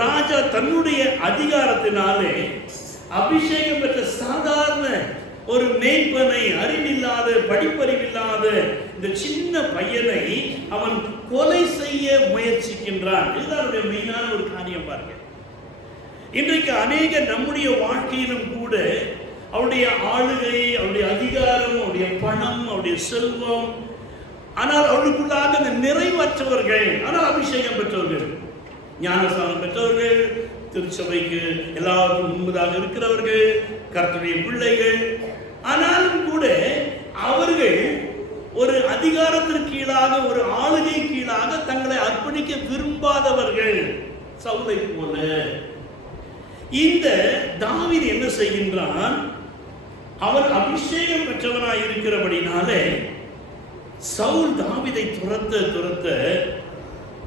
ராஜா தன்னுடைய அதிகாரத்தினாலே அபிஷேகம் பெற்ற சாதாரண ஒரு மேய்ப்பனை, அறிவில்லாத படிப்பறிவில்லாத இந்த சின்ன பையனை அவன் கொலை செய்ய முயற்சிக்கின்றான். இதுதான் மெயினான ஒரு காரியம். பாருங்க, இன்றைக்கு அநேக நம்முடைய வாழ்க்கையிலும் கூட அவருடைய ஆளுகை, அவருடைய அதிகாரம், அவருடைய பணம், அவருடைய செல்வம், ஆனால் அவர்களுக்குள்ளாக அந்த நிறைவற்றவர்கள், ஆனால் அபிஷேகம் பெற்றவர்கள், ஞானஸ்தானம் பெற்றவர்கள், திருச்சபைக்கு எல்லாருக்கும் முன்பதாக இருக்கிறவர்கள், கர்த்தருடைய பிள்ளைகள், ஆனாலும் கூட அவர்கள் ஒரு அதிகாரத்திற்கு கீழாக, ஒரு ஆளுகை கீழாக தங்களை அர்ப்பணிக்க விரும்பாதவர்கள். சவுலை போல இந்த தாவீது என்ன செய்கின்றான்? அவன் அபிஷேகம் பெற்றவனாய் இருக்கிறபடினாலே சவுல் தாவீதை துரத்த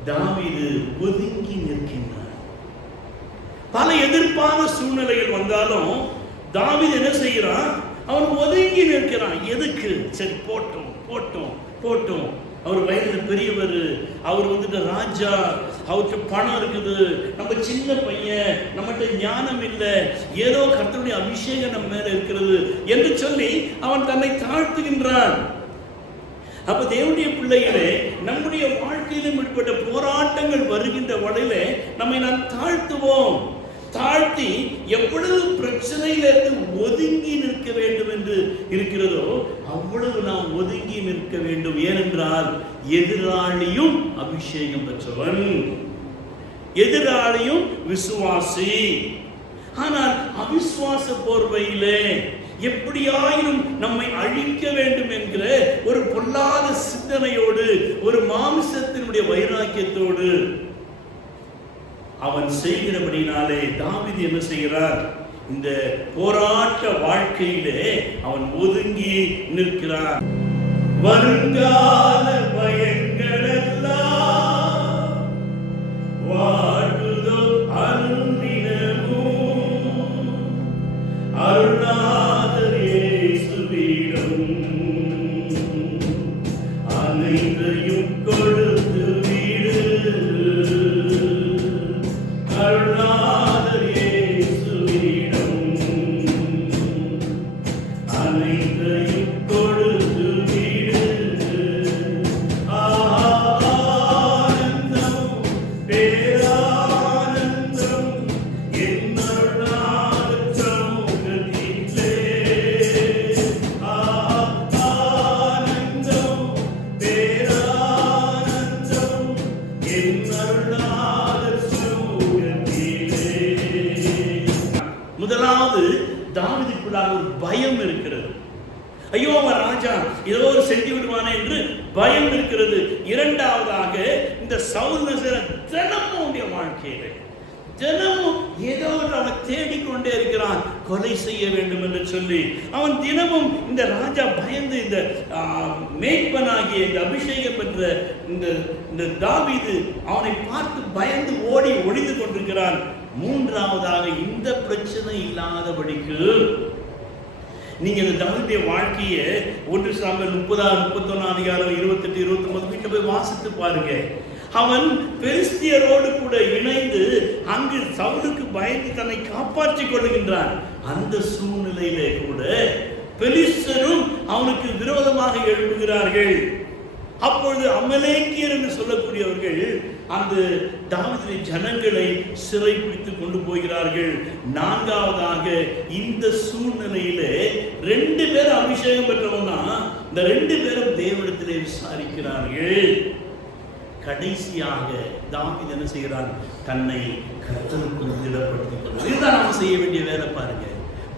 தாவீது ஒதுங்கி நிற்கின்றான். பல எதிர்ப்பான சூழ்நிலைகள் வந்தாலும் தாவீது என்ன செய்கிறான்? அவன் ஒதுங்கி நிற்கிறான். எதுக்கு? சரி, போட்டோம் போட்டோம் போட்டோம். அவர் வயது பெரியவர், அவர் வந்துட்டு ராஜா, அவருக்கு பணம் இருக்குது, நம்ம சின்ன பையன், நம்மகிட்ட ஞானம் இல்லை, ஏதோ கர்த்தருடைய அபிஷேகம் நம்ம மேல இருக்கிறது என்று சொல்லி அவன் தன்னை தாழ்த்துகின்றான். அப்ப தேவனுடைய பிள்ளைகளே, நம்முடைய வாழ்க்கையிலும் இப்படிப்பட்ட போராட்டங்கள் வருகின்ற வழியிலே நம்மை நாம் தாழ்த்துவோம். தாழ்த்தி எவ்வளவு பிரச்சனையிலிருந்து ஒதுங்கி நிற்க வேண்டும் என்று இருக்கிறதோ அவ்வளவு நாம் ஒதுங்கி நிற்க வேண்டும். ஏனென்றால் எதிராளியும் அபிஷேகம் பெற்றவன், எதிராளியும் விசுவாசி. ஆனால் அவிசுவாச போர்வையிலே எப்படியாயினும் நம்மை அழிக்க வேண்டும் என்கிற ஒரு பொல்லாத சிந்தனையோடு, ஒரு மாமிசத்தினுடைய வைராக்கியத்தோடு அவன் செய்கிறபடினாலே தாவீது என்ன செய்கிறார்? இந்த போராட்ட வாழ்க்கையிலே அவன் ஒதுங்கி நிற்கிறான். வருங்கால பயங்கள் எல்லாம் வாழ்வதோ அனுதினமும் அருளாதர் இயேசுவிடம் அனைத்தையும் கொடுத்து விடு. அருளாதர் இயேசுவிடம் அனைத்தையும் கொடுத்து விடு. ஆனந்தம் பேரானந்தம் என் அருளாதர் சமூகத்திலே. ஆனந்தம் பேரானந்தம் என் அருளாதர் சமூகத்திலே. முதலாவது, தாவீதுக்குள்ளாக ஒரு பயம் இருக்கிறது. ஐயோ, அவன் ராஜா ஏதோ ஒரு செஞ்சு விடுவானே என்று பயம் இருக்கிறது. இரண்டாவதாக, இந்த சவுல் தினமும் வாழ்க்கையில தினமும் ஏதோ அவன் தேடிக்கொண்டே இருக்கிறான், கொலை செய்ய வேண்டும் என்று சொல்லி. அவன் தினமும் இந்த ராஜா பயந்து, இந்த மேய்ப்பனாகிய இந்த அபிஷேகம் பெற்ற இந்த தாவீது அவனை பார்த்து பயந்து ஓடி ஒளிந்து கொண்டிருக்கிறான். மூன்றாவதாக, இந்த பிரச்சனை இல்லாதபடிக்கு நீங்க இந்த தாவீதுடைய வாழ்க்கையை 1 சாமுவேல் 30-31 அதிகாரம் 28-29 வீட்டுல போய் வாசித்து பாருங்க. அவன் பெலிஸ்தியரோடு கூட இணைந்து அங்கு சவுலுக்கு பயந்து தன்னை காப்பாற்றிக் கொள்ளுகின்றான். அந்த சூழ்நிலையிலே கூட பெலிஸ்தரும் அவனுக்கு விரோதமாக எழுப்புகிறார்கள். அப்பொழுது அமலேக்கியர் என்று சொல்லக்கூடியவர்கள் அந்த தாவீதுடைய ஜனங்களை சிறை பிடித்து கொண்டு போகிறார்கள். நான்காவதாக, இந்த சூழ்நிலையிலே 2 பேர் அபிஷேகம் பெற்றவனா, இந்த 2 பேரும் தேவனிடத்திலே விசாரிக்கிறார்கள். கடைசியாக தாவீது என்ன செய்கிறான்? தன்னை கர்த்தருக்குள் திடப்படுத்திக் கொள்கிறான். இதுதான் நாம் செய்ய வேண்டிய வேலை. பாருங்க,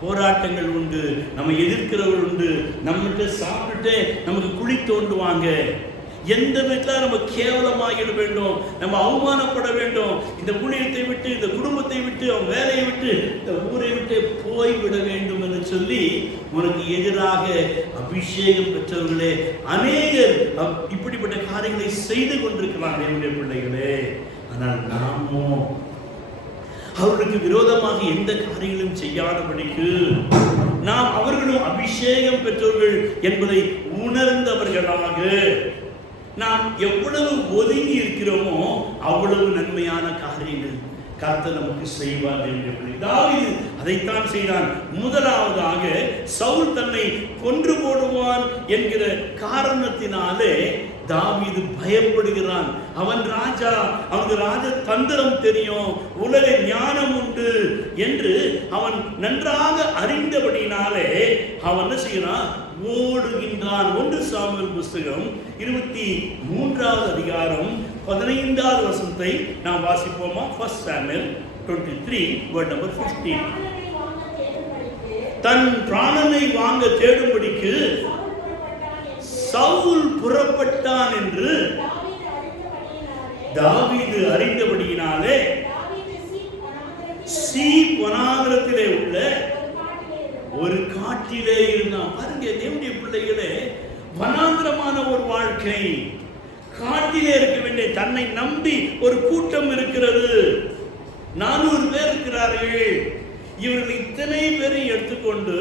போராட்டங்கள் உண்டு, நம்ம எதிர்க்கிறவர்கள் உண்டு, நம்மகிட்ட சாப்பிட்டுட்டு நமக்கு குழி தோண்டுவாங்க. எந்த வீட்டில் நம்ம கேவலமாகிட வேண்டும், நம்ம அவமானப்பட வேண்டும், இந்த ஊழியத்தை விட்டு, இந்த குடும்பத்தை விட்டு, அவன் வேலையை விட்டு, இந்த ஊரை விட்டு போய்விட வேண்டும் என்று சொல்லி உனக்கு எதிராக அபிஷேகம் பெற்றவர்களே அநேகர் இப்படிப்பட்ட காரியங்களை செய்து கொண்டிருக்கிறார்கள் என்னுடைய பிள்ளைகளே. ஆனால் நாமோ அவர்களுக்கு விரோதமாக எந்த காரியங்களும் செய்யாதபடிக்கு நாம் அவர்களும் அபிஷேகம் பெற்றவர்கள் என்பதை உணர்ந்தவர்களாக நாம் எவ்வளவு ஒதுங்கி இருக்கிறோமோ அவ்வளவு நன்மையான காரியங்கள் கர்த்தர் நமக்கு செய்வார் என்று தாவீது அதைத்தான் செய்தான். முதலாவதாக சவுல் தன்னை கொன்று போடுவான் என்கிற காரணத்தினாலே தாவீது பயப்படுகிறான். அவன் ராஜா, அவனுக்கு ராஜ தந்திரம் தெரியும், உலக ஞானம் உண்டு என்று அவன் நன்றாக அறிந்தபடினாலே அவன் என்ன செய்கிறான்? ஓடுகின்றான். 1 சாமுவேல் புஸ்தகம் 23வது அதிகாரம் 15வது வசனத்தை நாம் வாசிப்போமா? 1 சாமுவேல் 23 verse number 15. தன் பிராணனை வாங்க தேடும்படிக்கு சவுல் புறப்பட்டான் என்று தாவீது அறிந்தபடியினாலே சீப் வனாந்திரத்திலே உள்ள ஒரு காட்டிலே இருந்தான். பாருங்க தேவனுடைய பிள்ளைகளே, வனாந்திரமான ஒரு வாழ்க்கை, காட்டிலே இருக்க வேண்டிய தன்னை நம்பி ஒரு கூட்டம் இருக்கிறது. 400 பேர் இருக்கிறார்கள். இவர்கள் இத்தனை பேரை எடுத்துக்கொண்டு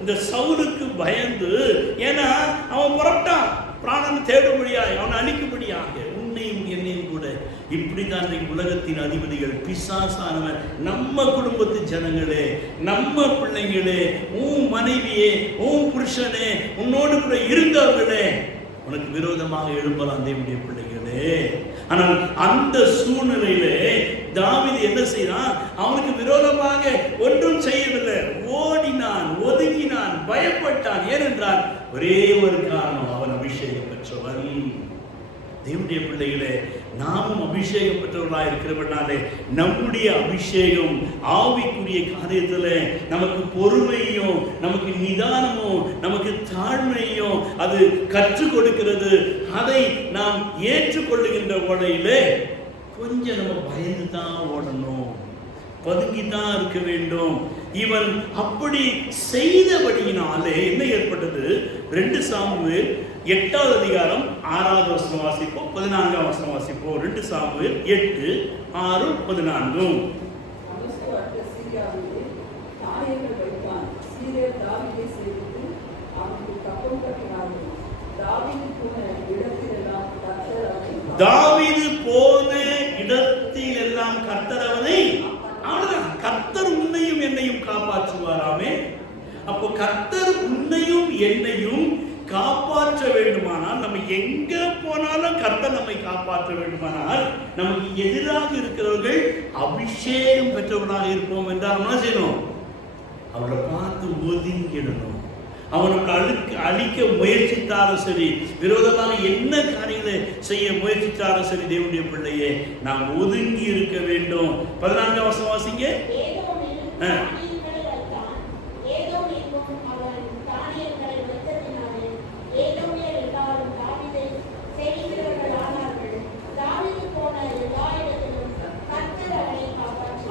இந்த சவுலுக்கு பயந்து, ஏன்னா அவன் புறப்பட்டான் பிராணன் தேடும்படியாக, அவன் அழிக்கும்படியாக. உன்னையும் என்னையும் கூட இப்படிதான் உலகத்தின் அதிபதிகள், பிசாசானவன் நம்ம குடும்பத்து ஜனங்களே, நம்ம பிள்ளைங்களே, உன் மனைவியே, உன் புருஷனே, உன்னோடு கூட இருந்தவர்களே உனக்கு விரோதமாக எழும்பலாம் தேவனுடைய பிள்ளைகளே. ஆனால் அந்த சூழ்நிலையிலே தாவீது என்ன செய்தான்? அவனுக்கு விரோதமாக ஒன்றும் செய்யவில்லை. ஓடினான், ஒதுங்கினான், பயப்பட்டான். ஏனென்றால் ஒரே ஒரு காரணம், அவன் அபிஷேகம் பெற்றவன். தேவனுடைய பிள்ளைகளே, நாமும் அபிஷேகம் பெற்றவர்களாக இருக்கிறவனாலே நம்முடைய அபிஷேகம் ஆவிக்குரிய காரியத்தில் நமக்கு பொறுமையும், நமக்கு நிதானமும், நமக்கு தாழ்மையும் அது கற்றுக் கொடுக்கிறது. அதை நாம் ஏற்றுக்கொள்ளுகின்ற வேளையிலே கொஞ்சம் நம்ம பயந்து தான் ஓடணும், பதுங்கி தான் இருக்க வேண்டும். இவன் அப்படி செய்தபடியினாலே என்ன ஏற்பட்டது? 2 சாமுவேல் 8வது அதிகாரம் 6வது வசனம் வாசிப்போம், 14வது வசனம் வாசிப்போம். 2 சாமுவேல் 8, 6, 14. தாவீது போன இடத்தில் எல்லாம் கர்த்தர் அவனை, அவ்வளவுதான், கர்த்தர் உன்னையும் என்னையும் காப்பாற்றுவாராமே. அப்போ கர்த்தர் உன்னையும் என்னையும் காப்பாற்ற வேண்டுமானால், நம்ம எங்க போனாலும் கர்த்தர் நம்மை காப்பாற்ற வேண்டுமானால், நமக்கு எதிராக இருக்கிறவர்கள் அபிஷேகம் பெற்றவர்களாக இருப்போம் என்றால் என்ன செய்யணும்? அவரை பார்த்து ஒதுங்கிடணும். அவனுக்கு அழிக்க முயற்சித்தாலும் சரி, விரோதமாக என்ன காரியங்களை செய்ய முயற்சித்தாலும் சரி, தேவனுடைய பிள்ளையே நாம் ஒதுங்கி இருக்க வேண்டும். 14வது வசனம் வாசிங்க.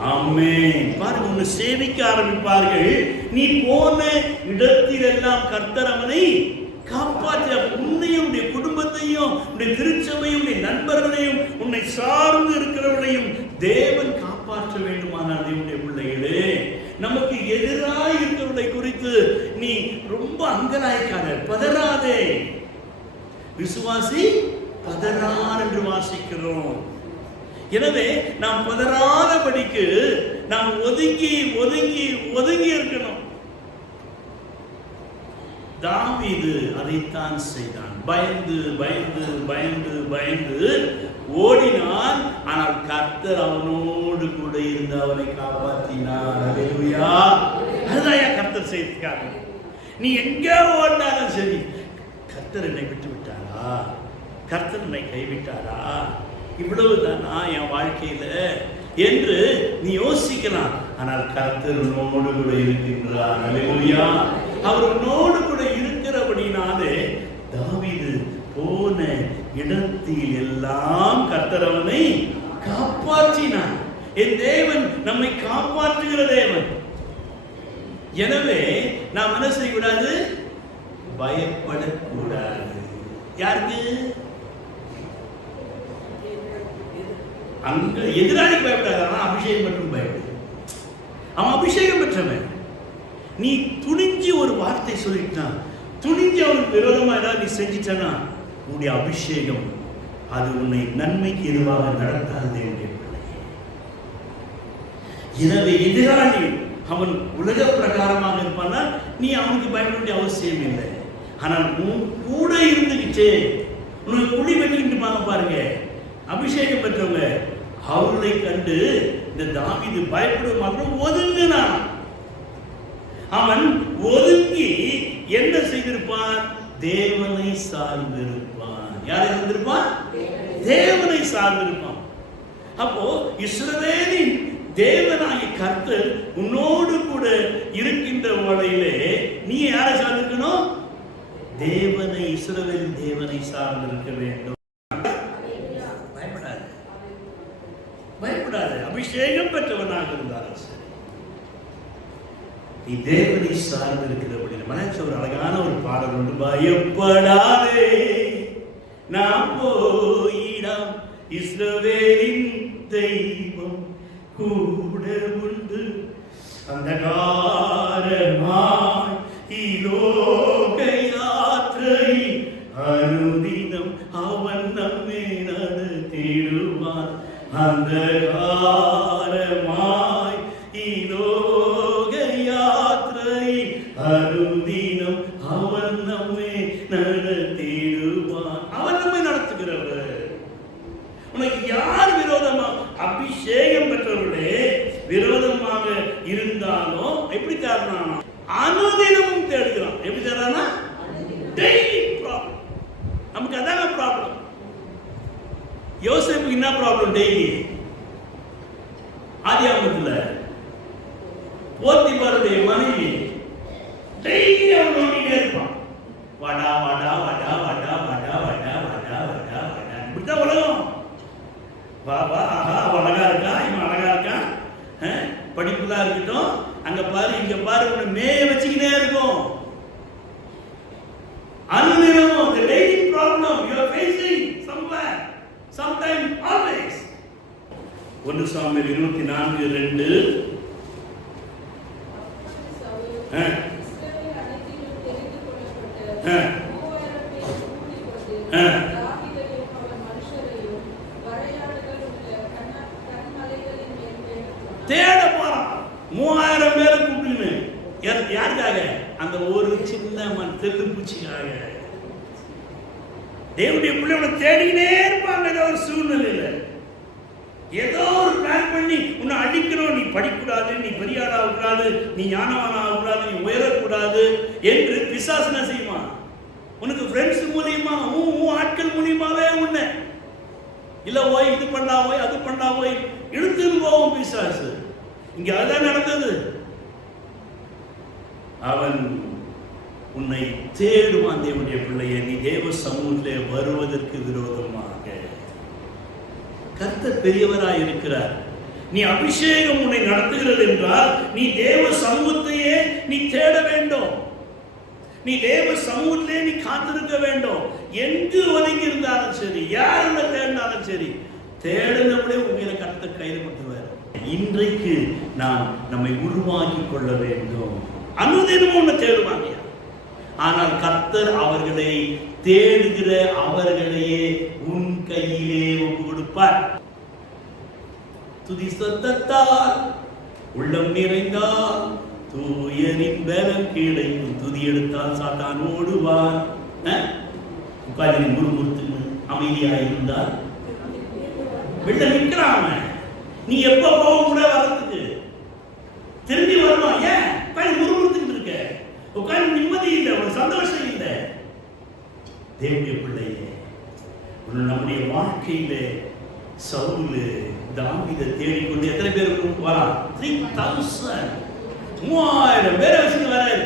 ஆமென். பாருங்க, உன்னை சேவிக்க ஆரம்பிப்பார்கள். நீ போன இடத்தில் எல்லாம் கர்த்தர் அவனை காப்பாற்ற. உன்னையும், உன்னுடைய குடும்பத்தையும், உன்னுடைய திருச்சபையும், உன்னுடைய நண்பர்களையும், உன்னை சார்ந்து இருக்கிறவர்களையும் தேவன் காப்பாற்ற வேண்டுமானால் தேவனுடைய பிள்ளைகளே, நமக்கு எதிராக இருக்கிறவர்களை குறித்து நீ ரொம்ப அங்கலாய்க்காத, பதறாதே. விசுவாசி பதறான் என்று வாசிக்கிறோம். எனவே நாம் பதறாதபடிக்கு நாம் ஒதுங்கி ஒதுங்கி ஒதுங்கி இருக்கணும். தாவீது அதைத்தான் செய்தான். பயந்து பயந்து பயந்து பயந்து ஓடினான். ஆனால் கர்த்தர் அவனோடு கூட இருந்து அவனை காப்பாற்றினார். அல்லேலூயா. அதுதான் கர்த்தர் செய்திருக்காங்க. நீ எங்க ஓடினாலும் சரி, கர்த்தர் என்னை விட்டு விட்டாரா, கர்த்தர் என்னை கைவிட்டாரா, இவ்வளவுதானா என் வாழ்க்கையில என்று நீ யோசிக்கலாம். ஆனால் கர்த்தர் உன்னோடு கூட இருக்கின்றார். அல்லேலூயா. அவர் உன்னோடு கூட இருக்கிறபடினாலே தாவீது போன இடத்தில் எல்லாம் கர்த்தர் அவனை காப்பாற்றினார். என் தேவன் நம்மை காப்பாற்றுகிற தேவன். எனவே நாம் என்ன செய்யக்கூடாது? பயப்படக்கூடாது. யாருக்கு? அங்க எதிராளிக்கு பயப்படாது. ஆனால் அபிஷேகம் பெற்றவன் பயப்படு. அவன் அபிஷேகம் பெற்றவன். நீ துணிஞ்சு ஒரு வார்த்தை சொல்லிட்டான், துணிஞ்சு அவனுக்கு விரோதமா ஏதாவது நீ செஞ்சிட்டனா, உன்னுடைய அபிஷேகம் அது உன்னை நன்மைக்கு எதுவாக நடத்தாது. எனவே எதிராளி அவன் உலக பிரகாரமாக இருப்பானா, நீ அவனுக்கு பயப்பட வேண்டிய அவசியம் இல்லை. ஆனால் உன் கூட இருந்துகிட்டே உனக்கு குழி வெட்டிக்கிட்டு பாருங்க அபிஷேகம் பெற்றவங்க, அவர்களை கண்டு இந்த தாவீது பயப்பட மாத்திரம் ஒதுங்கினான். அவன் ஒதுங்கி என்ன செய்திருப்பான்? தேவனை சார்ந்திருப்பான். யாரை சார்ந்திருப்பான்? தேவனை சார்ந்திருப்பான். அப்போ இஸ்ரவேலின் தேவனாகிய கர்த்தர் உன்னோடு கூட இருக்கின்ற வேளையிலே நீ யாரை சார்ந்திருக்கணும்? தேவனை, இஸ்ரவேலின் தேவனை சார்ந்திருக்க வேண்டும். பயப்படாது, பயப்படாது. அபிஷேகம் பெற்றவனாக இருந்தாலும் சரி, நீ தேவனை சார்ந்திருக்கிறபடி. மனசு ஒரு அழகான ஒரு பாடல் உண்டு. பயப்படாதே நாம் போயிடாம், இஸ்ரவேலின் தெய்வம் கூட உண்டு. அந்தகாரமாய் இலோக யாத்திரை அனுதினம் அவன் நம்மை நடத்திடுவான். அந்தகாரமாய் இலோக யாத்திரை அனுதினம் அவன் நம்மை நடத்திடுவான். அவன் நம்மை நடத்துகிறவர். உனக்கு யார் விரோதமாக, அபிஷேகம் பெற்றவர்களே விரோதமாக இருந்தாலும் எப்படி தேடுறானா? அனுதினமும் தேடுகிறான். எப்படி தேடுறானா? Daily problem. நமக்கு அதாங்க ப்ராப்ளம். யோசேப்புக்கு என்ன ப்ராப்ளம்? டெய்லி ஆதியாகமத்துல போத்திபாருடைய மனைவி டெய்லி அவன் நோண்டிட்டே இருப்பான். வடா வடா வடா வடா வடா வடா வடா வடா வடா. இப்படித்தான் உலகம். பாபா ஆஹா அழகா இருக்கா, இவன் அழகா இருக்கான், படிப்புலாம் இருக்கட்டும், அங்க பாரு இங்க பாரு, உன்னை மேய வச்சுக்கிட்டே இருக்கும். அனுதினமும் the daily problem you are facing somewhere, sometime, always. 1 Samuel 24:2. தேட போறான். 3000 பேரை கூப்பிட்டு. யாருக்காக? அந்த ஒரு சின்ன தெரு பூச்சிக்காக. தேவனுடைய பிள்ளைகளை தேடினே இருப்பாங்க. ஏதோ ஒரு சூழ்நிலையில ஏதோ ஒரு பிளான் பண்ணி உன்னை அடிக்கிறோம். நீ படிக்கூடாது, நீ பெரிய ஆளாகக்கூடாது, நீ ஞானவானாகக்கூடாது, நீ உயரக்கூடாது என்று பிசாசு என்ன செய்யுமா? உனக்கு ஃப்ரெண்ட்ஸ் மூலியமா, ஆட்கள் மூலியமாவே உன்னை இல்ல போய் இது பண்ணா போய் அது பண்ணா போய் இழுத்துன்னு போவோம் பிசாசு. இங்க அதான் நடந்தது. அவன் உன்னை தேடுவான். தேவனுடைய பிள்ளையை நீ தேவ சமூகத்திலே வருவதற்கு விரோதமாக. கர்த்தர் பெரியவராய் இருக்கிறார். நீ அபிஷேகம் உன்னை நடத்துகிறது என்றால் நீ தேவ சமூகத்தையே நீ தேட வேண்டும். நீ தேவ சமூகத்திலே நீ காத்திருக்க வேண்டும். எங்கு ஒதுங்கி இருந்தாலும் சரி, யார் என்ன தேடினாலும் சரி, தேடினபடியே உங்களை கர்த்தர் கையில் கொடுத்துருவார். இன்றைக்கு நாம் நம்மை உருவாக்கி கொள்ள வேண்டும். அனுதினமும் ஒன்று தேடுவாங்க. ஆனால் கர்த்தர் அவர்களை தேடுகிற அவர்களையே உன் கையிலே ஒப்பு கொடுப்பார். துதி சத்தத்தால் உள்ளம் நிறைந்தால் தூயரின் பலம் கிடைக்கும். துதி எடுத்தால் சாத்தான் ஓடுவான். முறுமுறுத்து அமைதியாக இருந்தால் வெளில நிற்கிறான். நீ எப்ப போக கூட வரத்துக்கு திரும்பி வருவான். ஏன் முறுமுறுத்துக்கிட்டு இருக்க? உட்கார்ந்து நிம்மதி இல்லை, ஒரு சந்தோஷம் இல்லை. தேவனுடைய பிள்ளையே, நம்முடைய வாழ்க்கையிலே சவுல் தாவீதை தேடிக்கொண்டு எத்தனை பேருக்கு வரான்? 3000 பேரை வச்சுட்டு வராரு.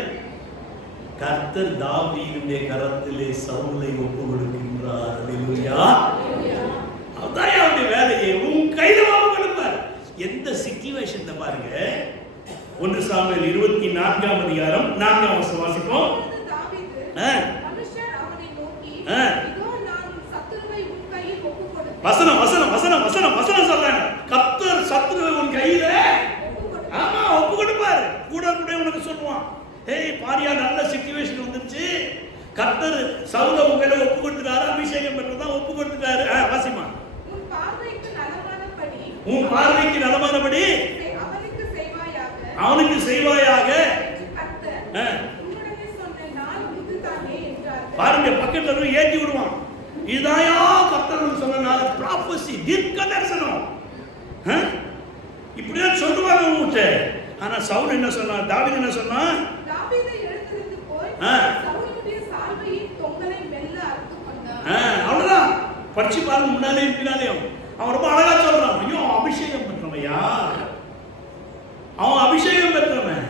கர்த்தர் தாவீதுடைய கரத்திலே சவுலை ஒப்பு கொடுக்கின்றார். அல்லேலூயா. அதான் அவருடைய வேலையை உன் கையில ஒப்பு கொடுப்பார். எந்த சிச்சுவேஷன் பாருங்க. 1 சாமுவேல் 24 4 வாசிப்போம். வசனம் வசனம் வசனம் வசனம் வசனம் சொல்றாங்க. கர்த்தர் சத்துருவை உன் கையில ஆமா ஒப்பு கொடுப்பாரு. கூட கூட உனக்கு சொல்லுவான், ஏய் பாரியா நல்ல சிச்சுவேஷன் வந்துருச்சு, கர்த்தர் சவுலை உன் கையில ஒப்பு கொடுத்துட்டாரு, அபிஷேகம் பெற்றதான் ஒப்பு கொடுத்துட்டாரு. வாசிமா. உன் பார்வைக்கு நலமானபடி அவனுக்கு செய்வாயாக. பாருங்க, பக்கத்துல ஏற்றி விடுவான். இதாயா கர்த்தர் சொன்னனால ப்ராபசி, தீர்க்க தரிசனம். இப்படிதான் சொல்லுவாங்க உங்ககிட்ட. ஆனா சவுல் என்ன சொன்னா, தாவீது என்ன சொன்னா, அவ்வளவுதான். படிச்சு பாருங்க, முன்னாலேயும் பின்னாலேயும். அவன் ரொம்ப அழகா சொல்றான். ஐயோ, அபிஷேகம் பெற்றவையா, அவன் அபிஷேகம் பெற்றவன்,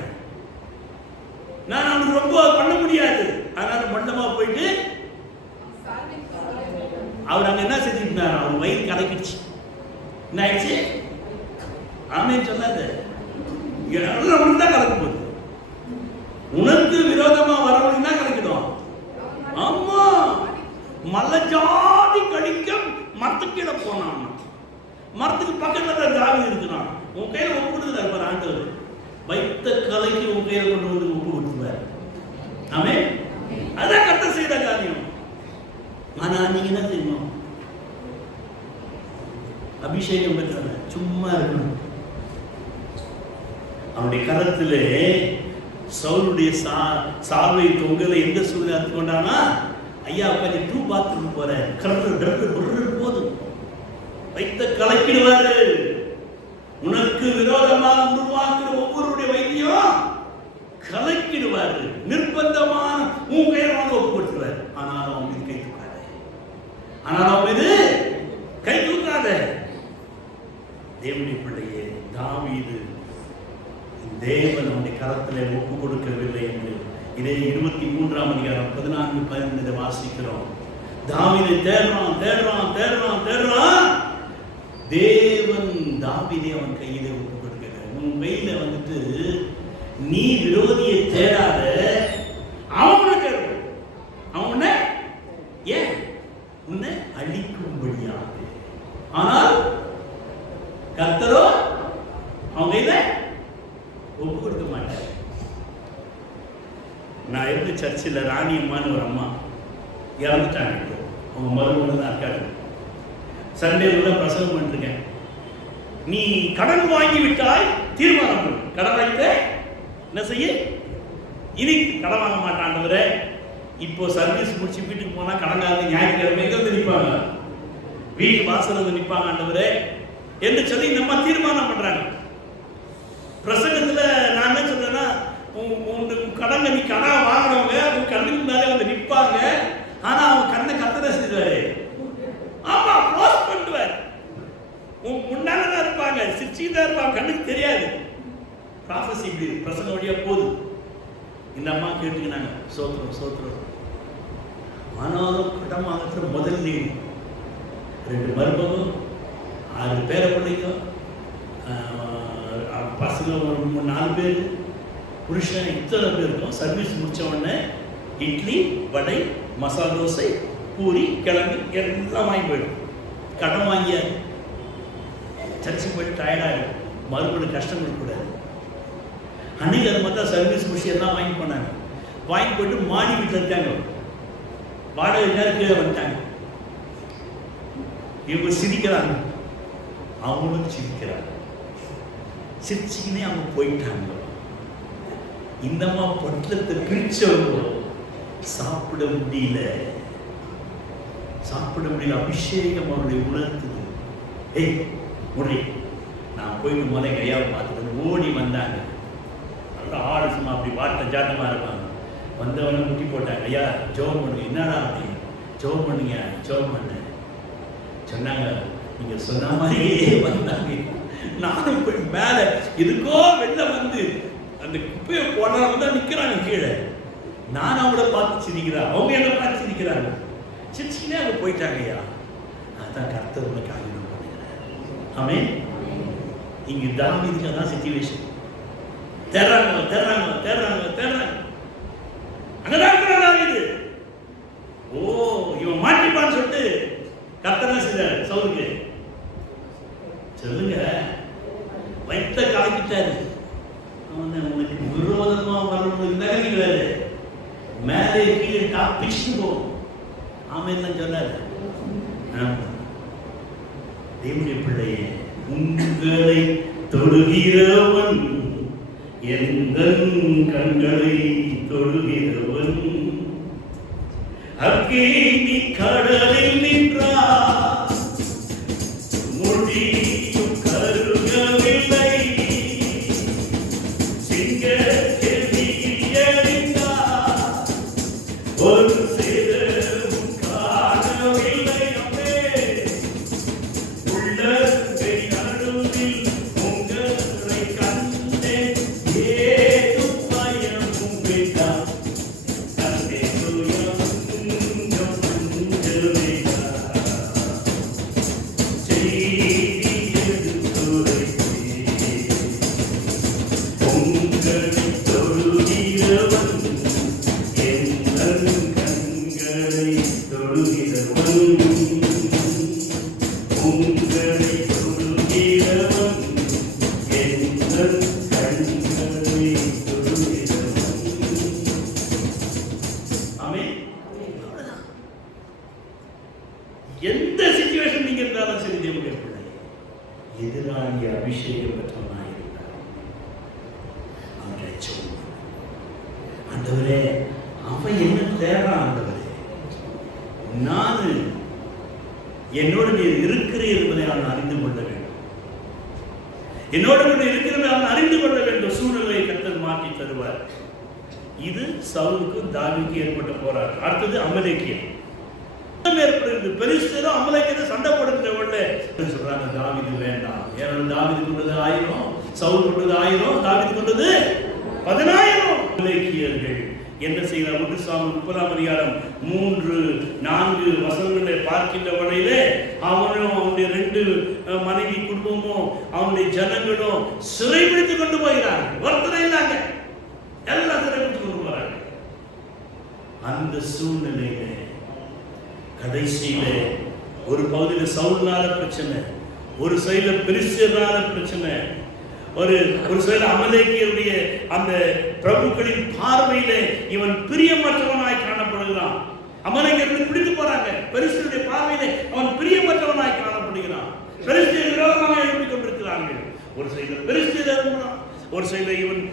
நான் அவனுக்கு ரொம்ப பண்ண முடியாது. அதனால மண்டமா போயிட்டு அவர் அங்க என்ன செஞ்சுட்டார், அவர் வயிறு கலக்கிடுச்சு. என்ன ஆயிடுச்சு? ஆமேன்னு சொல்லாது, உனக்கு தான் கலக்க போகுது. உனக்கு விரோதமா வரவனுக்கு தான் கலக்கிடும். ஆமா, மலஜாதி கழிக்க மரத்துக்கீழ போனான். மரத்துக்கு பக்கத்துல தாவீது இருக்கிறான். உன் கையில ஒப்பு கொடுத்துட்டார் ஆண்டவர். வைத்த கலைக்கு உன் கையில கொண்டு வந்து ஒப்பு கொடுத்துவார். ஆமே, அதான் கர்த்தர் செய்த காரியம். ஆனா நீங்க என்ன செய்யணும்? அபிஷேகம் பெற்றவன் சும்மா இருக்கணும். அவனுடைய கரத்திலே சவுலுடைய சார்வை தொங்கலை எந்த சூழ்நிலை எடுத்து கொண்டானா, ஐயா உட்காந்து டூ பாத்ரூம் போற கரத்து போதும் வைத்த கலக்கிடுவாரு. உனக்கு விரோதமாக உருவாக்குற ஒவ்வொருடைய வைத்தியம் கலக்கிடுவாரு. நிர்பந்தமான உன் கையில வாங்க ஒப்பு கொடுத்துருவாரு. ஆனாலும் அவன் மீது கை தூக்காத, ஆனாலும் அவன் மீது கை தூக்காத. தேவனுடைய பிள்ளையே, தாவீது தேவன் அவனுடைய கரத்திலே ஒப்பு கொடுக்கவில்லை என்று இதே 23ஆம் அதிகாரம் 14-15 வாசிக்கிறோம். தாவீதை தேடுறான் தேடுறான் தேடுறான் தேடுறான். தேவன் தாவீதை அவன் கையிலே ஒப்பு கொடுக்கிறார். உன் கையில வந்துட்டு நீ விரோதியை தேடாத, அவனை தேடும். அவனை ஏன்? உன்னை அழிக்கும்படியாக. ஆனால் கர்த்தரோ அவன் கையில ஒப்பு கொடுக்க மாட்டார். நான் இருந்த சர்ச்சில் ராணி அம்மான்னு ஒரு அம்மா இறந்துட்டாங்க. அவங்க மருமகன் தான் இருக்காங்க. சண்டேல பிரசவம் பண்ணிருக்கேன். நீ கடன் வாங்கி விட்டாய், தீர்மானம் பண்ணு. கடன் வாங்கிட்டு என்ன செய்ய? இனி கடன் வாங்க மாட்டாண்டவரே. இப்போ சர்வீஸ் முடிச்சு வீட்டுக்கு போனா கடன்காரங்க ஞாயிற்றுக்கிழமை வந்து நிற்பாங்க, வீட்டு வாசல் வந்து நிற்பாங்க ஆண்டவரே என்று சொல்லி நம்ம தீர்மானம் பண்றாங்க. பிரசங்கத்துல நான் என்ன சொல்றேன்னா, கடன்ல நீ கடன் வாங்கினவங்க உன் கண்ணுக்கு முன்னாலே வந்து நிற்பாங்க. ஆனா அவன் கண்ணை கத்தனை செய்வாரு. ஆமா, க்ளோஸ் பண்ணுவார். உன் முன்னாலதான் இருப்பாங்க, சிரிச்சுதான் இருப்பாங்க, கண்ணுக்கு தெரியாது. ப்ராஃபஸி இப்படி பிரசங்க வழியா போகுது. இந்த அம்மா கேட்டுக்கினாங்க, சோத்திரம் சோத்திரம். ஆனாலும் கடன் வாங்கத்துல முதல் நீடு 2 மருமகம், 6 பேர பிள்ளைக்கும், பசங்க 4 பேர், புருஷன் இத்தனை பேருக்கும். சர்வீஸ் முடிச்ச உடனே இட்லி, வடை, மசாலா தோசை, பூரி, கிழங்கு எல்லாம் வாங்கி போயிடும். கடன் வாங்கிய சர்ச்சுக்கு போயிட்டு டயர்டாகிடும். மறுபடியும் கஷ்டம் கொடுக்கக்கூடாது. அன்னைக்கு அது மாதிரி சர்வீஸ் முடிச்சு எல்லாம் வாங்கி போனாங்க. வாங்கி போயிட்டு மாடி வீட்டில் இருக்காங்க. வாடகை நேரம் கீழே வந்துட்டாங்க. இவங்க சிரிக்கிறாங்க, அவங்களும் சிரிக்கிறாங்க. சிரிச்சுக்கினே அவங்க போயிட்டாங்க. இந்த அம்மா பட்டத்தை பிரிச்சவங்க சாப்பிட முடியல. அபிஷேகம் அவருடைய உணர்த்துது. ஏய் முடி, நான் போயிட்டு முதல்ல கையாவை பார்த்துட்டு ஓடி வந்தாங்க. நல்லா ஆடு சும்மா அப்படி வாட்ட ஜாட்டமா இருப்பாங்க. வந்தவனை முட்டி போட்டாங்க. ஐயா ஜோம் பண்ணுங்க. என்னடா அப்படின்னு? ஜோம் பண்ணுங்க, ஜோம் பண்ண சொன்னாங்க. நீங்க சொன்ன மாதிரியே வந்தாங்க. நானும் போய் மேல எதுக்கோ வெளில வந்து அந்த குப்பையை போனவங்க தான் நிக்கிறாங்க கீழே. நான் அவங்கள பார்த்து சிரிக்கிறேன், அவங்க என்ன பார்த்து சிரிக்கிறாங்க. சிரிச்சுனே அவங்க போயிட்டாங்க. ஐயா, அதான் கர்த்தர் உனக்கு ஆகியம் பண்ணுகிறேன். ஆமென். இங்க தாவீதுக்கு அதான் சிச்சுவேஷன். தேடுறாங்க தேடுறாங்க தேடுறாங்க தேடுறாங்க. அங்கதான் இருக்கிறான் தாவீது. ஓ, இவன் மாட்டிப்பான்னு சொல்லிட்டு கர்த்தர் என்ன செய்தார்? சவுலுக்கு சொல்லுங்க, வைத்த கலக்கிட்டாரு. உனக்கு விரோதமா வரணும் நகரிக்கிறாரு. மேலே கீழே டாப் பிச்சு போகும். ஆமென் சொன்னாரு. தேவனுடைய பிள்ளையே, உங்களை தொடுகிறவன் எந்தன் கண்களை தொழுகிறவன் அக்கினி கடலில் நின்றார், முடியும் கருகவில்லை, சிங்கத்தில் எறிந்தார், ஒரு சேதமும் காணவில்லை. உள்ளங்கை நடுவில் உங்களை கண்டேன், ஏதும் பயமும் வேண்டாம். எந்த சிச்சுவேஷன் நீங்க இருந்தாலும் சரி, தேவனுடைய பிள்ளை எதிராளிய அபிஷேகம் பெற்றவனாக இருந்தார். அவனை சொல்லுவான், ஆண்டவரே அவன் என்ன தேவை, ஆண்டவரே நான் என்னோடு நீர் இருக்கிறீர் என்பதை அவன் அறிந்து கொள்ள வேண்டும். என்னோடு இருக்கிறதை அவன் அறிந்து கொள்ள வேண்டும். சூழ்நிலையை கர்த்தர் மாற்றி தருவார். இது சவுலுக்கும் தாவீதுக்கும் ஏற்பட்ட போராட்டம். அடுத்தது அமலேக்கியர் ஏற்படுகிறது. பெலிஸ்தரும் அமலேக்கியரும் சண்டை போடுகிறவர்கள சொல்றாங்க, தாவீது வேண்டாம். ஏன்னா தாவீது கொண்டது 1000, சவுல் கொண்டது 1000, தாவீது கொண்டது 10000. அமலேக்கியர்கள் என்ன செய்கிறார்? 1 சாமுவேல் 30ஆம் அதிகாரம் 3-4 வசனங்களை பார்க்கின்ற வரையிலே அவனும் அவனுடைய 2 மனைவி குடும்பமும் அவனுடைய ஜனங்களும் சிறைபிடித்துக் கொண்டு போகிறார்கள். ஒருத்தரை இல்லாங்க, எல்லாம் சிறைபிடித்துக் கொண்டு போறாங்க. அந்த சூழ்நிலையில கடைசியில ஒரு பகுதியில் சவுல்னால பிரச்சனை, ஒரு சைடுல பெலிஸ்தரால பிரச்சனை, ஒரு சைடுல அமலேக்கியருடைய அந்த பிரபுக்களின் பார்வையில இவன் பிரியமற்றவனாய் காணப்படுகிறான். அமலேக்கியர்கள் பிடித்து போறாங்க. பெலிஸ்தருடைய பார்வையில அவன் பிரியமற்றவனாய் காணப்படுகிறான். பெலிஸ்தர் விரோதமாக எழுப்பிக் கொண்டிருக்கிறார்கள். ஒரு சைடுல பெலிஸ்தர் எழுப்புறான், ஒரு சைடுல இவன்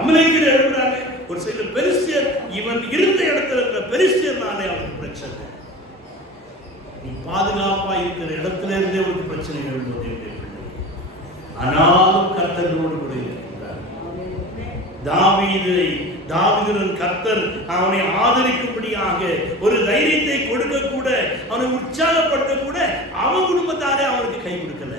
அமலேக்கியர் எழுப்புறாங்க, ஒரு சைடுல பெலிஸ்தர் இவன் இருந்த இடத்துல இருக்கிற பெலிஸ்தர்னாலே அவனுக்கு பிரச்சனை. நீ பாதுகாப்பா இருக்கிற இடத்துல இருந்தே உனக்கு பிரச்சனை எழுதுவது. ஆனாலும் கர்த்தரோடு கூட இருக்கிறார். தாவீதுடன் கர்த்தர் அவனை ஆதரிக்கும்படியாக ஒரு தைரியத்தை கொடுக்க கூட, அவனை உற்சாகப்படுத்த கூட அவன் குடும்பத்தாரே அவனுக்கு கை கொடுக்கல.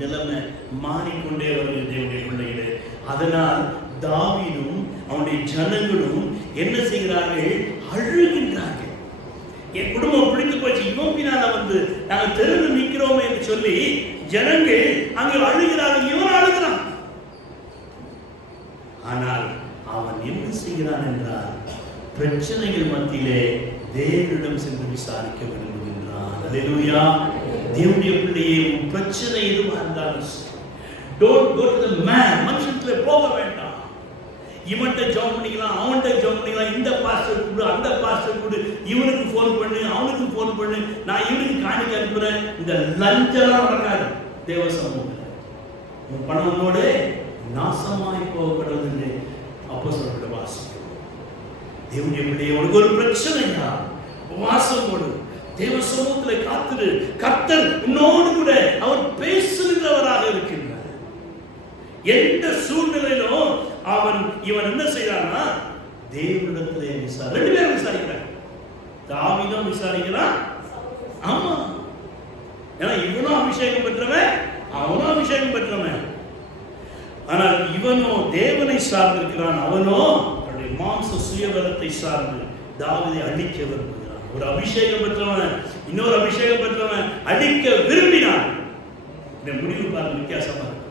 நிலைமை மாறிக்கொண்டே வருகிறது தேவனுடைய பிள்ளைகளே. அதனால் தாவீதும் அவனுடைய ஜனங்களும் என்ன செய்கிறார்கள்? அழுகின்றார்கள். என் குடும்பம் பிடித்து போச்சு, இவன் பின்னால வந்து நாங்கள் தெருவில் நிற்கிறோம் என்று சொல்லி ஜனங்கள் அங்கே அழுகிறார்கள். இவன் அழுகிறான். ஆனால் அவன் என்ன செய்கிறான் என்றால், பிரச்சனைகள் மத்தியிலே தேவனிடம் சென்று விசாரிக்க விரும்புகின்றான். அல்லேலூயா. தேவனுடைய பிள்ளையே, உன் பிரச்சனை எதுவாக இருந்தாலும் don't go to the man. மனுஷத்துல போக வேண்டாம். இவன்கிட்ட ஜாப் பண்ணிக்கலாம், அவன்கிட்ட ஜாப் பண்ணிக்கலாம், இந்த பாஸ்டர் கொடு, அந்த பாஸ்டர் கொடு, இவனுக்கு ஃபோன் பண்ணு, அவனுக்கு ஃபோன் பண்ணு, நான் இவனுக்கு காணிக்க அனுப்புறேன். இந்த லஞ்செல்லாம் நடக்காது தேவ சமூகத்தில். உன் பணம் உன்னோட நாசமாய் போகக்கூடாதுன்னு அப்போஸ்தலர்கள் வாசிக்கிறோம். தேவனுடைய பிள்ளையே, உனக்கு ஒரு பிரச்சனையா, வாசம் போடு, தேவ சமூகத்தில் காத்துரு. கர்த்தர் உன்னோடு கூட அவர் பேசுகிறவராக இருக்கின்றார். எந்த சூழ்நிலையிலும் இவன் என்ன செய்யறான்னா, தேவனிடத்திலே ரெண்டு பேரும் விசாரிக்கிறார். தாவீதும் விசாரிக்கிறான். ஆமா, ஏன்னா இவனும் அபிஷேகம் பெற்றவன், அவனும் அபிஷேகம் பெற்றவன். ஆனால் இவனோ தேவனை சார்ந்திருக்கிறான், அவனோ அவனுடைய மாம்ச சுயபலத்தை சார்ந்து தாவீதை அழிக்க விரும்புகிறான். ஒரு அபிஷேகம் பெற்றவன் இன்னொரு அபிஷேகம் பெற்றவன் அழிக்க விரும்பினான். இந்த முடிவு பார்த்து வித்தியாசமா இருக்கு.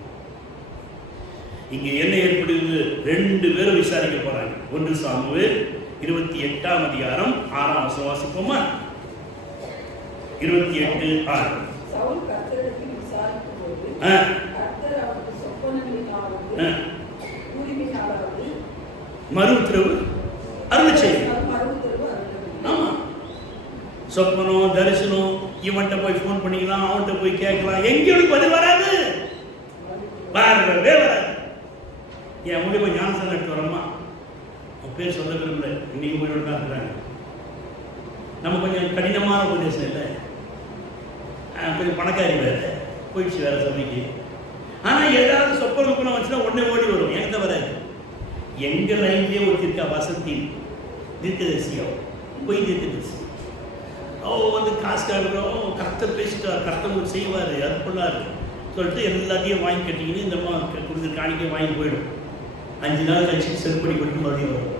இங்க என்ன ஏற்படுகிறது? 2 பேரும் விசாரிக்க போறாங்க. 1 சாமுவேல் 28ஆம் அதிகாரம் 6ஆம் வசனம் வாசிப்போமா? 28:6. சவுல் கர்த்தரிடத்தில் விசாரிக்கும்போது கர்த்தர் அவருக்கு சொப்பனங்களினாலாவது கூறினாலாவது மறு உத்தரவு அருளச் செய்தார். ஆமா, சொப்பனம் தரிசனம் இவன்கிட்ட போய் ஃபோன் பண்ணிக்கலாம், அவன்கிட்ட போய் கேட்கலாம், எங்கேயும் பதில் வராது, வரவே வராது. என் மூலியமா ஞானஸ்தானம் எடுத்து வரமா, அவன் பேர் சொல்ல விரும்பல, இன்னைக்கு உயிரோடு தான் இருக்கிறாங்க. நம்ம கொஞ்சம் கடினமான உபதேசம் இல்லை, கொஞ்சம் பணக்காரி வேறு போயிடுச்சு வேறு சபைக்கு. ஆனால் ஏதாவது சொப்பன முப்பனம் வச்சுன்னா உடனே ஓடி வரும், என்கிட்ட வராது. எங்கள் லைன்லேயே ஒருத்திருக்கா வசந்தி, தீர்க்கதரிசியம், போய் தீர்க்கதரிசி. வந்து காசு காடுறோம், கர்த்தர் பேசிட்டார், கர்த்தர் செய்வார், அது பண்ணார் சொல்லிட்டு எல்லாத்தையும் வாங்கி கட்டிக்கின்னு இந்த அம்மா கொடுத்து காணிக்க வாங்கி போயிடும். 5 நாள் கழிச்சு செருப்படி கொண்டு மறுபடியும் வரும்.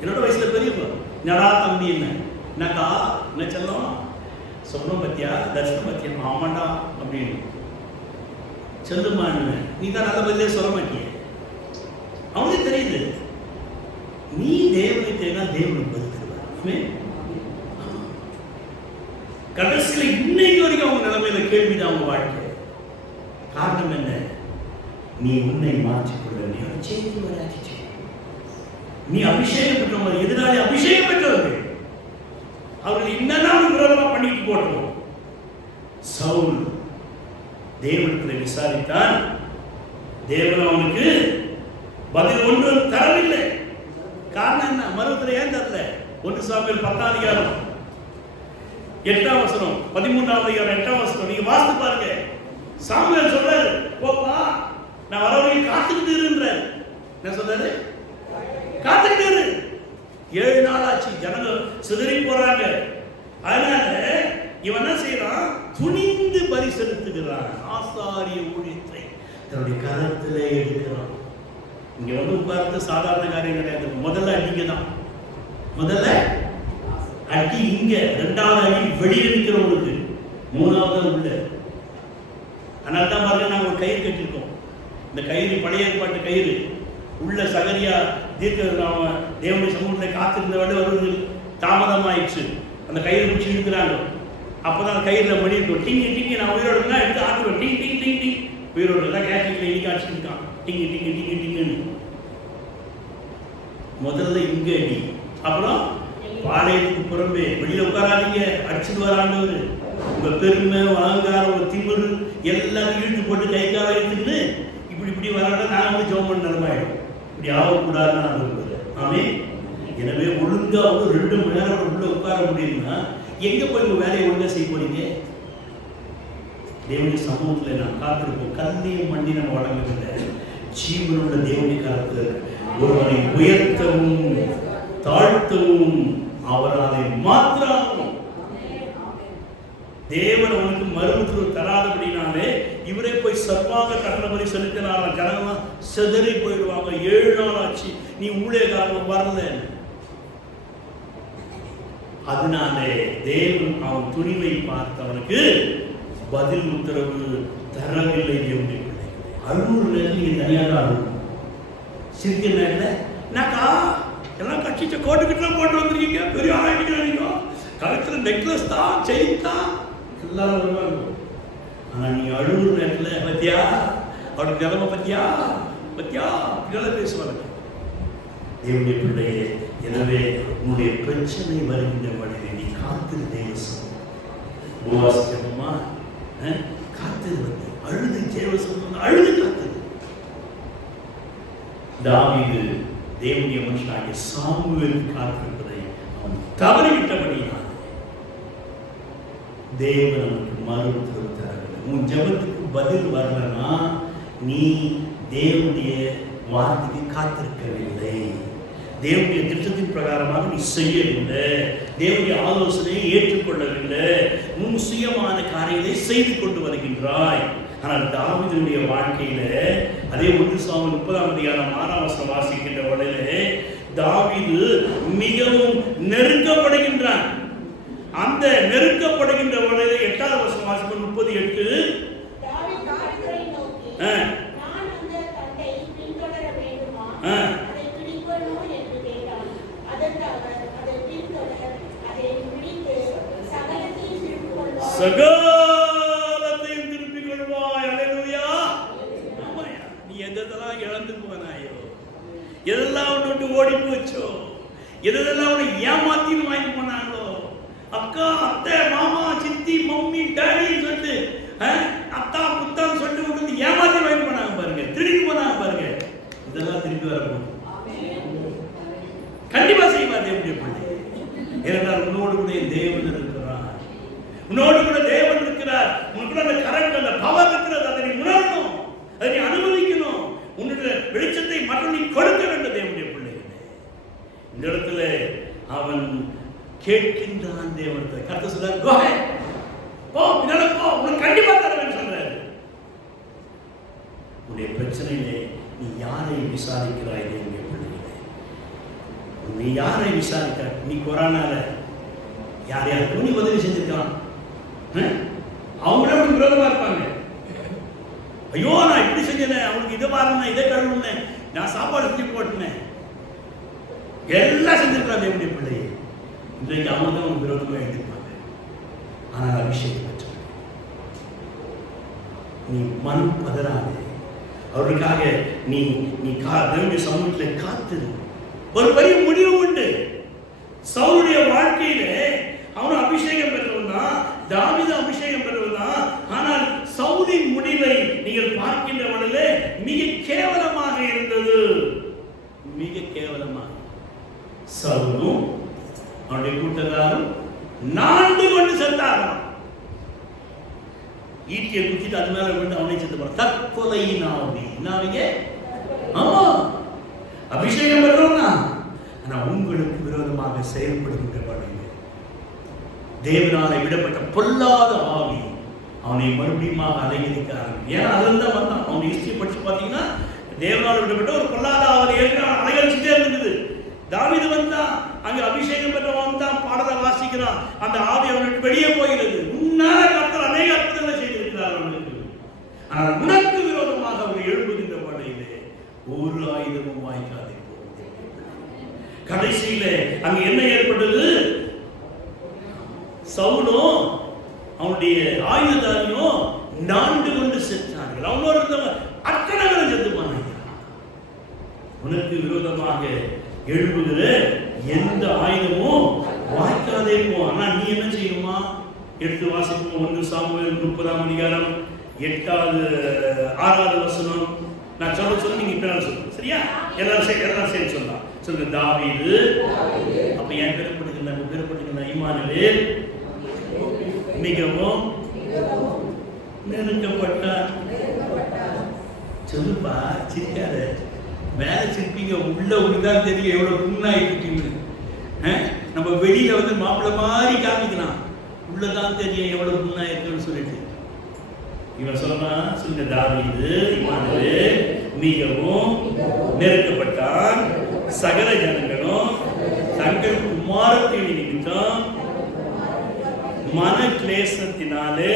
என்னோட வயசுல பெரியப்பா, நடா தம்பி என்னக்கா என்ன செல்லம் சொன்ன பத்தியா தர்ஷனம் பத்தியா, ஆமாண்டா அப்படின்னு சொல்லுமா, நீ தான் நல்ல பதிலே சொல்ல மாட்டிய. அவனுக்கு தெரியுது நீ தேவனை தேனா தேவனுக்கு பதில் தருவார். கடைசியில் இன்னைக்கு வரைக்கும் அவங்க நிலைமையில கேள்விதான் அவங்க வாழ்க்கை. காரணம் என்ன? நீ உன்னை மாற்றிக்கொள்ள, நீ அபிஷேகம் பெற்றவங்க, எதிராளி அபிஷேகம் பெற்றவர்கள், அவர்கள் என்னதான் விரோதமா பண்ணிட்டு போட்டோம். சவுல் தேவனிடத்தில் விசாரித்தான், தேவன் அவனுக்கு பதில் ஒன்றும் தரவில்லை. காரணம் என்ன? மருவத்தில் ஏன் தரல? 1 சாமுவேல் 10ஆம் அதிகாரம் 8ஆம் வசனம், 13ஆம் அதிகாரம் 8ஆம் வசனம் நீங்க வாசித்து பாருங்க. சாமுவேல் சொல்றாரு, போப்பா நான் வர வரைக்கும் காத்துக்கிட்டு இருன்றாரு. என்ன சொல்றாரு? காத்துக்கிட்டு இரு. 7 நாள் ஆச்சு, ஜனங்க சிதறி போறாங்க. அதனால இவன் என்ன செய்யறான்? துணிந்து பலி செலுத்துகிறான். ஆசாரிய ஊழியத்தை தன்னுடைய கரத்துல எடுக்கிறான். இங்க வந்து உட்கார்ந்து சாதாரண காரியம் கிடையாது. முதல்ல அடிங்க தான், முதல்ல அடி இங்க, 2வது அடி வெளியே நிற்கிறவங்களுக்கு, 3வது உள்ள. அதனால தான் பாருங்க நாங்கள் ஒரு கயிறு கட்டிருக்கோம். இந்த கயிறு பழைய ஏற்பாட்டு கயிறு. உள்ள சகரியா தீர்க்க தேவனுடைய சமூகத்தில் காத்திருந்த விட வருவது தாமதமாயிடுச்சு. அந்த கயிறு பிடிச்சி இருக்கிறாங்க. அப்போதான் கயிறுல மணி இருக்கும். டிங்கி டிங்கி, நான் உயிரோடு தான் எடுத்து ஆட்டுவேன். டிங் டிங் டிங் டிங், உயிரோடு தான் கேட்டீங்களா இன்னைக்கு அடிச்சுருக்கான். டிங்கி டிங்கி டிங்கி டிங்குன்னு முதல்ல இங்க அடி. அப்புறம் பாளையத்துக்கு புறம்பே வெளியில உட்காராதீங்க, அடிச்சுட்டு வராண்டவர். உங்க பெருமை, அகங்காரம், திமிரு எல்லாத்தையும் இழுத்து போட்டு கை கால எடுத்துக்கிட்டு இப்படி இப்படி வராட்டா நான் வந்து ஜோம் பண்ண நிலமாயிடும். இப்படி ஆகக்கூடாதுன்னு நான் விரும்புகிறேன். ஆமே. எனவே ஒழுங்கா வந்து 2 மணி நேரம் உள்ள உட்கார முடியும்னா எங்க போய் உங்க வேலையை ஒழுங்கா செய்ய போறீங்க? தேவனுடைய சமூகத்தில் நான் காத்திருப்போம். கல்லையும் மண்ணி நம்ம வழங்கவில்லை, ஜீவனுள்ள தேவனுடைய காலத்தில் ஒருவரை உயர்த்தவும் தாழ்த்தவும் அவராலே மாத்திராகும். தேவன் அவனுக்கு மறுபுத்திரவு தராதபடினாலே இவரே போய் சர்வாங்க கட்டணபடி செலுத்தினாராம். ஜனங்களாம் செதறி போயிடுவாங்க. 7 நாள் ஆச்சு, நீ ஊழியக்காரன் வரல. அதனாலே தேவன் அவன் துணிவை பார்த்தவனுக்கு பதில் உத்தரவு தரவில்லை. தேவனுடைய பிள்ளை அழுநூறு நேரத்தில் நீங்க தனியாக அழுகும். சிரிக்கிற நேரத்தில் என்னக்கா எல்லாம் கட்சிச்ச கோட்டுக்கிட்ட போட்டு வந்திருக்கீங்க, பெரிய ஆராய்ச்சிக்கிறீங்க, கழுத்துல நெக்லஸ் தான், செயின் தான், எல்லாரும் வருவாங்க. ஆனா நீ அழுகுற நேரத்தில் பத்தியா அவருக்கு நிலைமை பத்தியா பத்தியா இதெல்லாம் பேசுவாங்க. தேவனுடைய பிள்ளையே, எனவே உன்னுடைய பிரச்சனை வருகின்ற வழியை நீ காத்திரு. தேவசம் உபவாசிக்கணுமா? காத்திரு, வந்து அழுது தேவசம் அழுது காத்திரு. தாவீது தேவனுடைய மனுஷனாகிய சாமுவேலுக்கு காத்திருப்பதை அவன் தவறிவிட்டபடியால் தேவன் அவனுக்கு மறுபுத்திரவு தரவில்லை. உன் ஜெபத்துக்கு பதில் வரலன்னா நீ தேவனுடைய வார்த்தைக்கு காத்திருக்கவில்லை, தேவனுடைய திட்டத்தின் பிரகாரமாக நீ செய்யவில்லை, தேவனுடைய ஆலோசனையை ஏற்றுக்கொள்ளவில்லை, உன் சுயமான காரியங்களை செய்து கொண்டு வருகின்றாய். ஆனால் தாவீதுடைய வாழ்க்கையில அதே 1 சாமுவேல் 30ஆம் அதிகாரம் 6ஆம் வசனம் வாசிக்கின்ற உடனே தாவீது மிகவும் நெருக்கப்படுகின்றான். அந்த நெருக்கப்படுகின்ற உடனே 8ஆம் வசனம் வாசிக்கும் 38 சகலத்தையும் திருப்பிக் கொள்வாய். அல்லேலூயா. நீ எதெல்லாம் இழந்து போனாயோ, எதெல்லாம் விட்டு ஓடி போச்சோ, எதெல்லாம் உன்னை ஏமாத்தின்னு வாங்கி போனாங்களோ, அக்கா அத்தை மாமா சித்தி மம்மி டாடின்னு சொல்லிட்டு அத்தா புத்தான்னு சொல்லிட்டு வந்து ஏமாத்தி வாங்கி போனாங்க பாருங்க, திருடி போனாங்க பாருங்க, இதெல்லாம் திருப்பி உன்னோடு கூட தேவன் இருக்கிறார். உனக்கு அந்த கரெக்ட், அந்த பவர் இருக்கிறது. அதை நீ உணரணும், அதை நீ அனுபவிக்கணும். உன்னுடைய வெளிச்சத்தை மற்றும் நீ கொடுக்க வேண்டும். தேவனுடைய பிள்ளைகளே, இந்த இடத்துல அவன் கேட்கின்றான். தேவனத்தை கர்த்தர் சொல்றார், போ பின்னால போ, உனக்கு கண்டிப்பா தருவேன் சொல்றாரு. உன்னுடைய பிரச்சனையிலே நீ யாரை விசாரிக்கிறாய்? தேவனுடைய பிள்ளைகளே, நீ யாரை விசாரிக்க? நீ கொரோனால யார் யாருக்கும் நீ உதவி செஞ்சிருக்கலாம். அவங்கள விரோதமா இருப்பாங்க. ஐயோ நான் இப்படி செஞ்சேன், அவனுக்கு இதை பாருங்க, இதை கழுவுனேன், நான் சாப்பாடு செஞ்சு போட்டேன், எல்லாம் செஞ்சிருக்கான். தேவனுடைய பிள்ளையே, இன்றைக்கு அவங்க தான் அவனுக்கு விரோதமாக எழுதிருப்பாங்க. ஆனால் அபிஷேகம் பெற்ற நீ மனம் பதறாதே. அவர்களுக்காக நீ நீ தேவனுடைய சமூகத்தில் காத்திரு. ஒரு பெரிய முடிவு உண்டு. சவுலுடைய வாழ்க்கையிலே அவன் அபிஷேகம் பெற்றவன் தான், தாவீது அபிஷேகம் பெற்றவன் தான். ஆனால் சவுலின் முடிவை நீங்கள் பார்க்கின்ற வழியிலே மிக கேவலமாக இருந்தது. மிக கேவலமாக. சவுலும் அவனுடைய கூட்டத்தாரும் நான்கு கொண்டு செத்தார்கள். ஈட்டியை குத்திட்டு அது மேல விழுந்து அவனை செத்து போறான். தற்கொலையின் ஆவி. ஆமா, அபிஷேகம் பெற்றவனா, ஆனா உங்களுக்கு விரோதமாக செயல்படுகின்ற வழியில் தேவனால விடப்பட்ட பொல்லாத ஆவி அவனை மறுபடியும் அலையடிக்க ஆரம்பிக்கும். ஏன்னா அதுல தான் வந்தான். அவன் ஹிஸ்டரி படிச்சு பார்த்தீங்கன்னா தேவனால விடப்பட்ட ஒரு பொல்லாத ஆவி அலையடிச்சுட்டே இருந்தது. தாவீது வந்தான், அங்க அபிஷேகம் பெற்றவன் தான் பாடலை வாசிக்கிறான். அந்த ஆவி அவனுக்கு வெளியே போகிறது. உன்னால கர்த்தர் அநேக அற்புதங்களை செய்திருக்கிறார் அவனுக்கு. ஆனால் உனக்கு விரோதமாக அவர் எழுப்புகின்ற படையிலே ஒரு ஆயுதமும் வாய்க்காதே. கடைசியில அங்க என்ன ஏற்பட்டது? சவுலும் அவனுடைய ஆயுததாரியும் நான்கு கொண்டு செத்தார்கள். அவனோட அத்தனை பேரும் செத்துப்பான. உனக்கு விரோதமாக எழுப்புகிற எந்த ஆயுதமும் வாய்க்காதே போ. ஆனா நீ என்ன செய்யணுமா? எடுத்து வாசிப்போம். 1 சாமுவேல் 30ஆம் அதிகாரம் 6வது வசனம். நான் சொல்ல நீங்க இப்ப சொல்லுங்க, சரியா? எல்லாரும் சேர்ந்து சொல்லலாம். சொல்லுங்க. தாவீது, அப்ப என் பெறப்படுகிற இம்மானுவேல் மிகவும் நெருக்கப்பட்டார். சொல்லுப்பா, சிரிக்காத. மேல சிரிப்பீங்க, உள்ள உள்ளதான் தெரியும் எவ்வளவு புண்ணாயிட்டு. நம்ம வெளியில வந்து மாப்பிள்ள மாதிரி காமிக்கலாம், உள்ளதான் தெரியும் எவ்வளவு புண்ணாயிருக்குன்னு சொல்லிட்டு இவன் சொல்லலாம். சொல்லுங்க. தாவீது இம்மானுவேல் மிகவும் நெருக்கப்பட்டான். சகல ஜனங்களும் தங்கள் குமாரத்தின் நிமித்தம் மன கிளேசத்தினாலே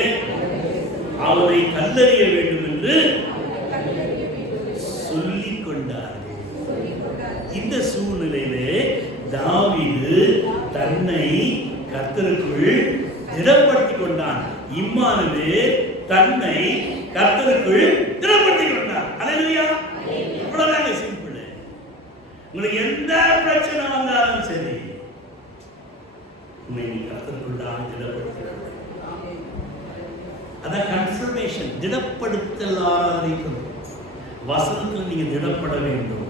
அவரை கல்லறிய வேண்டும் என்று சொல்லிக் கொண்டார்கள். இந்த சூழ்நிலையிலே தாவீது தன்னை கர்த்தருக்குள் திடப்படுத்திக் கொண்டான். இம்மானுவேல் தன்னை கர்த்தருக்குள் திடப்படுத்திக் கொண்டான். அல்லேலூயா. இவ்வளவுதாங்க சிம்பிள். உங்களுக்கு எந்த பிரச்சனை வந்தாலும் சரி, உண்மை நீ கர்த்தருக்குள்ளாக திடப்படுத்த. அதான் கன்ஃபர்மேஷன். திடப்படுத்தல் ஆராதிக்கும் வசனத்தில் நீங்க திடப்பட வேண்டும்.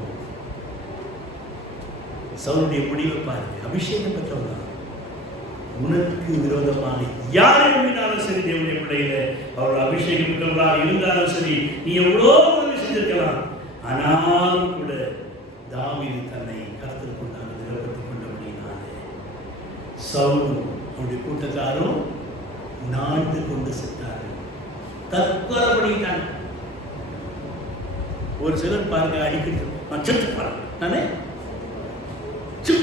சவுலுடைய முடிவை பாருங்க. அபிஷேகம் பெற்றவர்கள் உனக்கு விரோதமான யாரை நம்பினாலும் சரி, தேவனுடைய பிள்ளையில அவர்கள் அபிஷேகம் பெற்றவர்களாக இருந்தாலும் சரி, நீ எவ்வளோ உதவி செஞ்சிருக்கலாம். ஆனாலும் கூட தாவீது தன்னை கர்த்தருக்குள்ளாக திடப்படுத்திக் கொண்டபடினாலே சவுலும் அவருடைய கூட்டத்தாரும் நாடு கொண்டு சென்றார்கள். தற்கொலை பண்ணிட்டாங்க. ஒரு சிலர் பாருங்க, அடிக்கடி நான் செத்து பாருங்க, நானே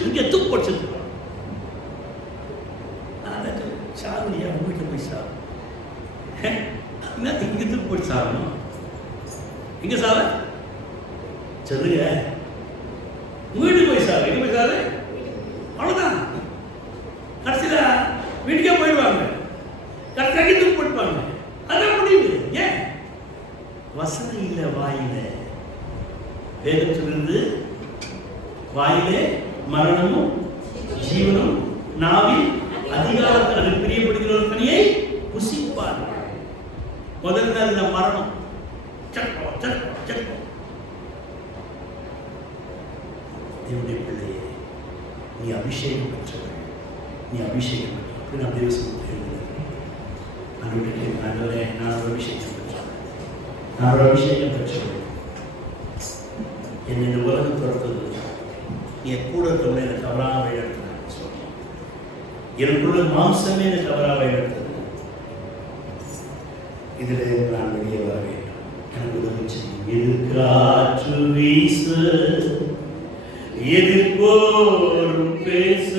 இங்கே தூக்கு செத்து பாருங்க. நான் சாவலியா வீட்டில் போய் சாவு இங்கே தூக்கு போய் சாகணும். இங்கே சாவ சொல்லுங்க. வீட்டுக்கு போய் சாவு. எங்கே போய் சாவு? அவ்வளோதான். கடைசியில் வீட்டுக்கே போயிடுவாங்க. கடைசியாக தூக்கு போட்டுப்பாங்க. அதான் முடியுது. ஏன்? வசனம் இல்லை வாயில. வேதம் சொல்றது வாயிலே மரணமும் ஜீவனும் நாவில் அதிகாரத்தில் அது பிரியப்படுகிற ஒரு கனியை புசிப்பார். முதல்ல அதுல மரணம். தேவனுடைய பிள்ளையே, நீ அபிஷேகம் பெற்றவள், நீ அபிஷேகம் பெற்றவள். நான் தேவசம் ஆண்டவரே, நான் ஒரு அபிஷேகம் பெற்றேன், நான் ஒரு அபிஷேகம் பெற்றேன், என்னை இந்த உலகம் துரத்துது, நீ கூட இருக்கவங்க என்னை தவறாக வழிநடத்தினாங்க சொல்லி, எனக்குள்ள மாம்சமே என்னை தவறாக வழிநடத்துது, இதில் நான் வெளியே வர வேண்டும், எனக்கு உதவி செய்யும். எதிர்காற்று வீச, எதிர்போரும் பேச,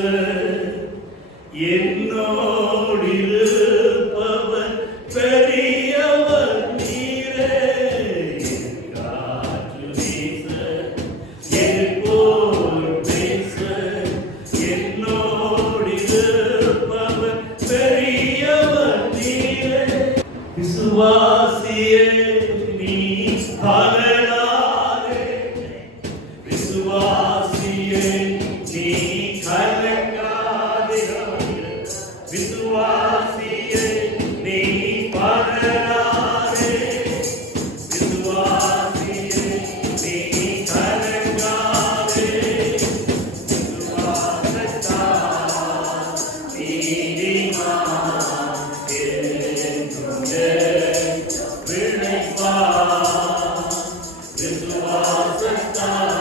என்னோடு இருப்பவர் பெரியவர் நீரே. எதிர்காற்று வீச, எதிர்போரும் பேச, என்னோடு இருப்பவர் பெரியவர் நீரே. விசுவாசியே நீ அகலாதே, விசுவாசியே நீ கலங்காதே, விசுவாசியே நீ பதறாதே, விசுவாசியே நீ கலங்காதே, விசுவாசத்தால் நீதிமான் என்றுமே விளைவார், விசுவாசத்தால்